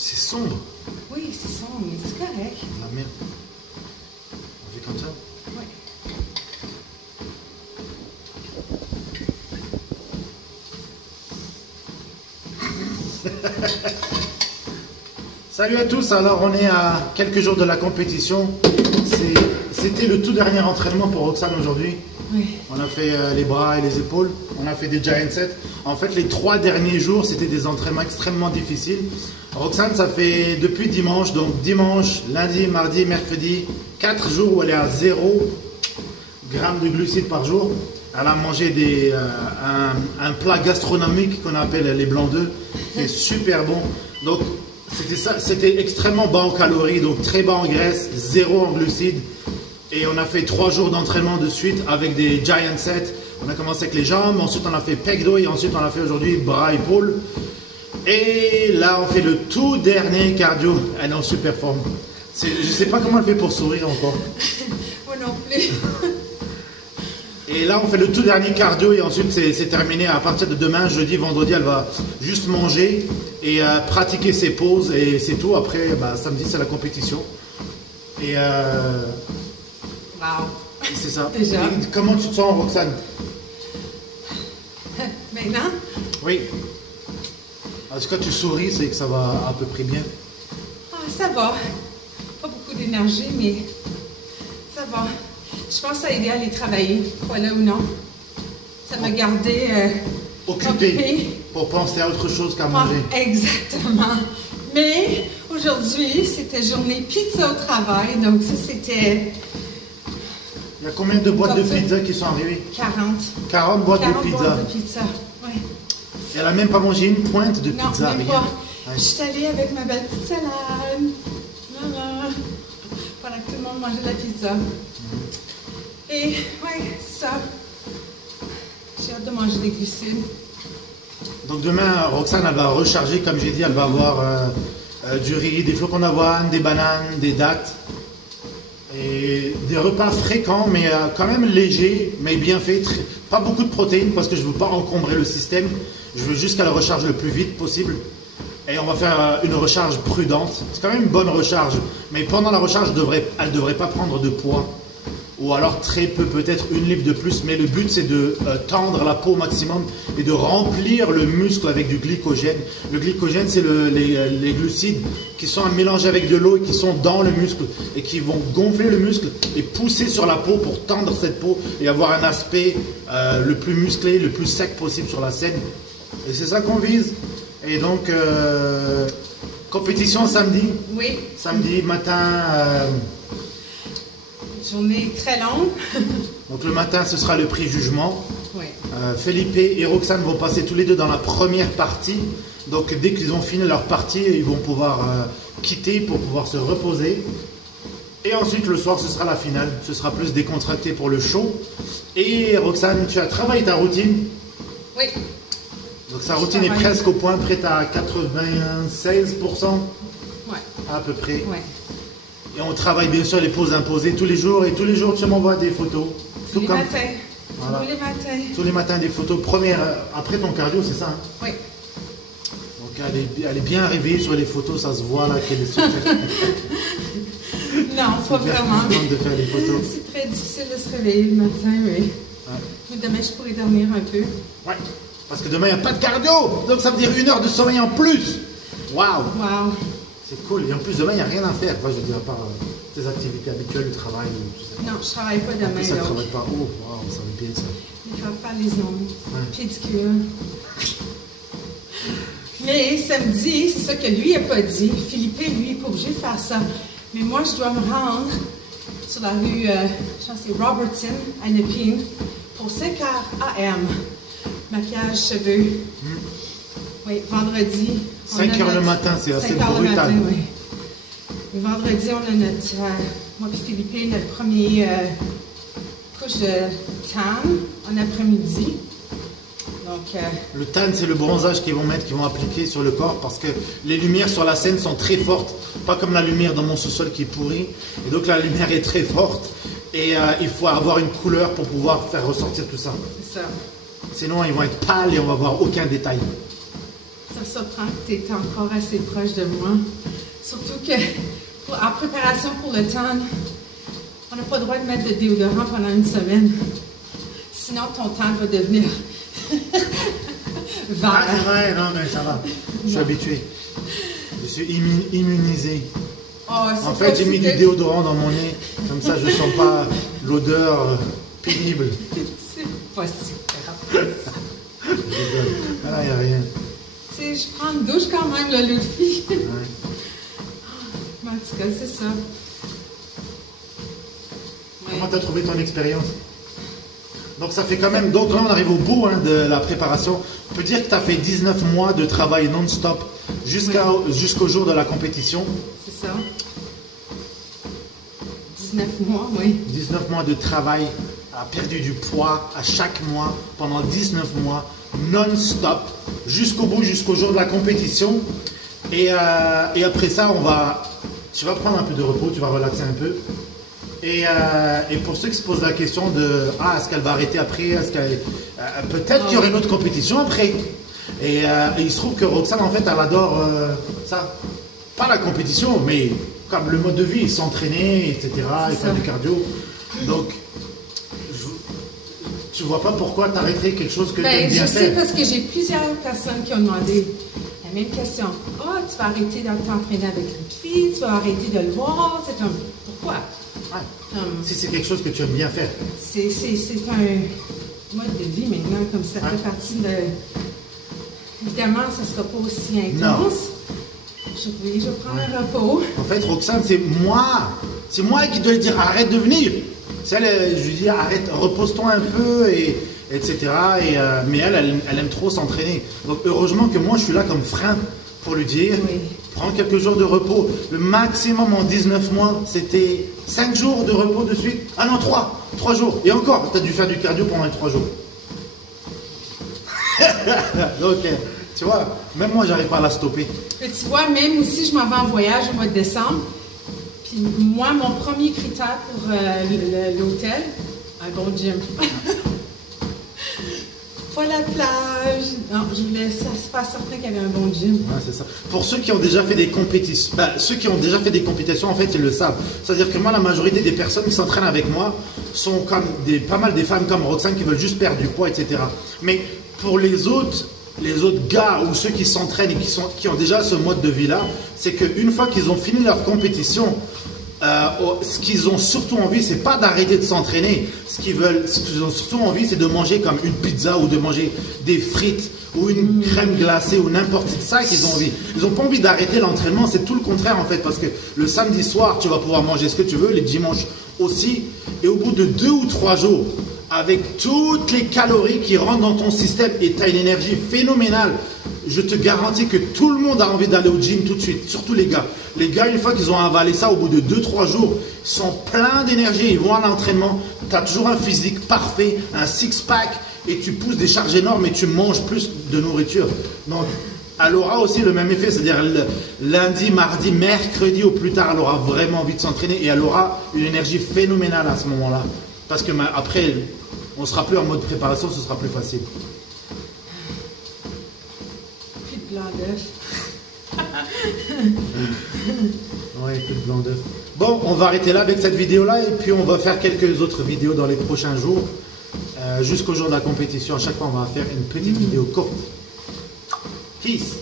C'est sombre. Oui, c'est sombre, mais c'est correct. La merde. On fait comme ça? Oui. Salut à tous, alors on est à quelques jours de la compétition. C'était le tout dernier entraînement pour Roxane aujourd'hui. Oui. On a fait les bras et les épaules, on a fait des giant sets. En fait, les 3 derniers jours, c'était des entraînements extrêmement difficiles. Roxane, ça fait depuis dimanche, donc dimanche, lundi, mardi, mercredi, 4 jours où elle est à 0 grammes de glucides par jour. Elle a mangé un plat gastronomique qu'on appelle les blancs d'œufs, qui est super bon. Donc, c'était extrêmement bas en calories, donc très bas en graisse, 0 en glucides. Et on a fait 3 jours d'entraînement de suite avec des giant sets. On a commencé avec les jambes, ensuite on a fait pec-dos et ensuite on a fait aujourd'hui bras-épaules. Et là on fait le tout dernier cardio. Elle est en super forme. Je ne sais pas comment elle fait pour sourire encore. Moi non plus. Et là on fait le tout dernier cardio et ensuite c'est terminé. À partir de demain, jeudi, vendredi, elle va juste manger et pratiquer ses pauses et c'est tout. Après, samedi c'est la compétition. Et Wow. c'est ça. Déjà. Et comment tu te sens, Roxane? Maintenant? Oui. En tout cas, tu souris, c'est que ça va à peu près bien. Ah, ça va. Pas beaucoup d'énergie, mais ça va. Je pense que ça a aidé à aller travailler, voilà ou non. Ça m'a gardé Occupée pour penser à autre chose qu'à manger. Exactement. Mais aujourd'hui, c'était journée pizza au travail, donc ça c'était... Il y a combien de boîtes de pizza qui sont arrivées? 40. 40 boîtes 40 de pizza. boîtes de pizza, oui. Et elle n'a même pas mangé une pointe de Non, pizza, même rien. pas. Ouais. Je suis allée avec ma belle petite salade. Voilà. Pendant que tout le monde mangeait de la pizza. Et, oui, c'est ça. J'ai hâte de manger des glucides. Donc demain, Roxane, elle va recharger, comme j'ai dit, elle va avoir du riz, des flocons d'avoine, des bananes, des dattes. Et des repas fréquents, mais quand même légers, mais bien faits. Pas beaucoup de protéines parce que je ne veux pas encombrer le système. Je veux juste qu'elle recharge le plus vite possible. Et on va faire une recharge prudente. C'est quand même une bonne recharge. Mais pendant la recharge, elle ne devrait pas prendre de poids. Ou alors très peu, peut-être 1 livre de plus. Mais le but, c'est de tendre la peau au maximum et de remplir le muscle avec du glycogène. Le glycogène, c'est les glucides qui sont mélangés avec de l'eau et qui sont dans le muscle et qui vont gonfler le muscle et pousser sur la peau pour tendre cette peau et avoir un aspect le plus musclé, le plus sec possible sur la scène. Et c'est ça qu'on vise. Et donc, compétition samedi. Oui. Samedi matin. Journée très longue. Donc le matin, ce sera le prix jugement. Oui. Felipe et Roxane vont passer tous les deux dans la première partie. Donc dès qu'ils ont fini leur partie, ils vont pouvoir quitter pour pouvoir se reposer. Et ensuite, le soir, ce sera la finale. Ce sera plus décontracté pour le show. Et Roxane, tu as travaillé ta routine. Oui. Donc sa routine est presque au point, prête à 96%. Ouais. À peu près. Ouais. Et on travaille bien sûr les pauses imposées tous les jours. Et tous les jours, tu m'envoies des photos. Tous les matins. Voilà. Tous les matins. Tous les matins, des photos. Première, après ton cardio, c'est ça, hein? Oui. Donc elle est bien réveillée sur les photos, ça se voit là qu'elle est super. Non, pas vraiment. De faire les photos. C'est très difficile de se réveiller le matin, oui. Mais demain, je pourrais dormir un peu. Ouais. Parce que demain, il n'y a pas de cardio. Donc ça veut dire 1 heure de sommeil en plus. Waouh. Wow. C'est cool. Et en plus, demain, il n'y a rien à faire. Enfin, je veux dire, à part tes activités habituelles, le travail. Tout ça. Non, je travaille pas En demain. plus, ça ne donc. travaille pas. Oh, waouh, ça va être bien ça. Il va faire les ongles, Ouais. pédicure. Mais samedi, c'est ça que lui n'a pas dit. Philippe, lui, n'est pas obligé de faire ça. Mais moi, je dois me rendre sur la rue, je pense que c'est Robertson, à Nepean, pour 5h AM. Maquillage, cheveux. Oui, vendredi. 5 heures le matin, c'est assez 5 heures le brutal. matin, oui. Le vendredi, on a notre, moi et Philippe, notre premier couche de tan en après-midi. Donc, Le tan, c'est le bronzage qu'ils vont mettre, qu'ils vont appliquer sur le corps parce que les lumières sur la scène sont très fortes. Pas comme la lumière dans mon sous-sol qui est pourrie. Et donc la lumière est très forte et il faut avoir une couleur pour pouvoir faire ressortir tout ça. c'est ça. Sinon, ils vont être pâles et on va voir aucun détail. te surprend que tu es encore assez proche de moi. Surtout que, en préparation pour le tan, on n'a pas le droit de mettre de déodorant pendant une semaine. Sinon, ton tan va devenir vert. Ah, c'est vrai, non, mais ça va. Je suis habitué. Je suis immunisé. Oh, en fait, j'ai mis du déodorant dans mon nez. Comme ça, je ne sens pas l'odeur pénible. C'est pas si grave. Ah là, il n'y a rien. Tu sais, je prends une douche quand même, là, Luffy. Ouais. En tout cas, c'est ça. Comment tu as trouvé ton expérience? Donc ça fait quand même, donc là on arrive au bout de la préparation. On peut dire que tu as fait 19 mois de travail non-stop jusqu'au jour de la compétition. C'est ça. 19 mois, oui. 19 mois de travail, a perdu du poids à chaque mois, pendant 19 mois, non-stop, jusqu'au bout, jusqu'au jour de la compétition. Et après ça, tu vas prendre un peu de repos, tu vas relaxer un peu. Et pour ceux qui se posent la question de est-ce qu'elle va arrêter après, peut-être qu'il y aura une autre compétition après. Et il se trouve que Roxane, en fait, elle adore ça. Pas la compétition, mais comme le mode de vie, s'entraîner, etc., et faire du cardio. Donc, tu vois pas pourquoi tu arrêterais quelque chose que tu aimes bien faire. Je sais parce que j'ai plusieurs personnes qui ont demandé la même question. Tu vas arrêter de t'entraîner avec une fille, tu vas arrêter de le voir. C'est comme, pourquoi? Ouais. Si c'est quelque chose que tu aimes bien faire. C'est un mode de vie maintenant, comme ça fait partie de... Évidemment, ça ne sera pas aussi intense. Je vais prendre un repos. En fait, Roxane, c'est moi qui dois lui dire arrête de venir. Je lui dis arrête, repose-toi un peu, etc. Mais elle aime trop s'entraîner. Donc heureusement que moi je suis là comme frein pour lui dire prends quelques jours de repos. Le maximum en 19 mois, c'était 5 jours de repos de suite. Ah non, 3 jours. Et encore, tu as dû faire du cardio pendant les 3 jours. Donc, tu vois, même moi, j'arrive pas à la stopper. Et tu vois, même aussi, je m'en vais en voyage au mois de décembre. Puis moi, mon premier critère pour l'hôtel, un bon gym. Pas la plage. Non, je voulais faire certain qu'il y avait un bon gym. Ouais, c'est ça. Pour ceux qui ont déjà fait des compétitions, en fait, ils le savent. C'est-à-dire que moi, la majorité des personnes qui s'entraînent avec moi sont comme pas mal des femmes comme Roxane qui veulent juste perdre du poids, etc. Mais pour les autres gars ou ceux qui s'entraînent et qui ont déjà ce mode de vie-là, c'est qu'une fois qu'ils ont fini leur compétition, ce qu'ils ont surtout envie, c'est pas d'arrêter de s'entraîner. Ce qu'ils ont surtout envie, c'est de manger comme une pizza ou de manger des frites ou une crème glacée ou n'importe ça qu'ils ont envie. Ils n'ont pas envie d'arrêter l'entraînement, c'est tout le contraire en fait, parce que le samedi soir, tu vas pouvoir manger ce que tu veux, les dimanches aussi, et au bout de 2 ou 3 jours, avec toutes les calories qui rentrent dans ton système et tu as une énergie phénoménale, je te garantis que tout le monde a envie d'aller au gym tout de suite, surtout les gars. Les gars, une fois qu'ils ont avalé ça, au bout de 2-3 jours, ils sont pleins d'énergie, ils vont à l'entraînement, tu as toujours un physique parfait, un six-pack, et tu pousses des charges énormes et tu manges plus de nourriture. Donc, elle aura aussi le même effet, c'est-à-dire lundi, mardi, mercredi au plus tard, elle aura vraiment envie de s'entraîner et elle aura une énergie phénoménale à ce moment-là. Parce que après, on ne sera plus en mode préparation, ce sera plus facile. Plus de blanc d'œuf. Oui, plus de blanc d'œuf. Bon, on va arrêter là avec cette vidéo-là et puis on va faire quelques autres vidéos dans les prochains jours. Jusqu'au jour de la compétition, à chaque fois, on va faire une petite vidéo courte. Peace.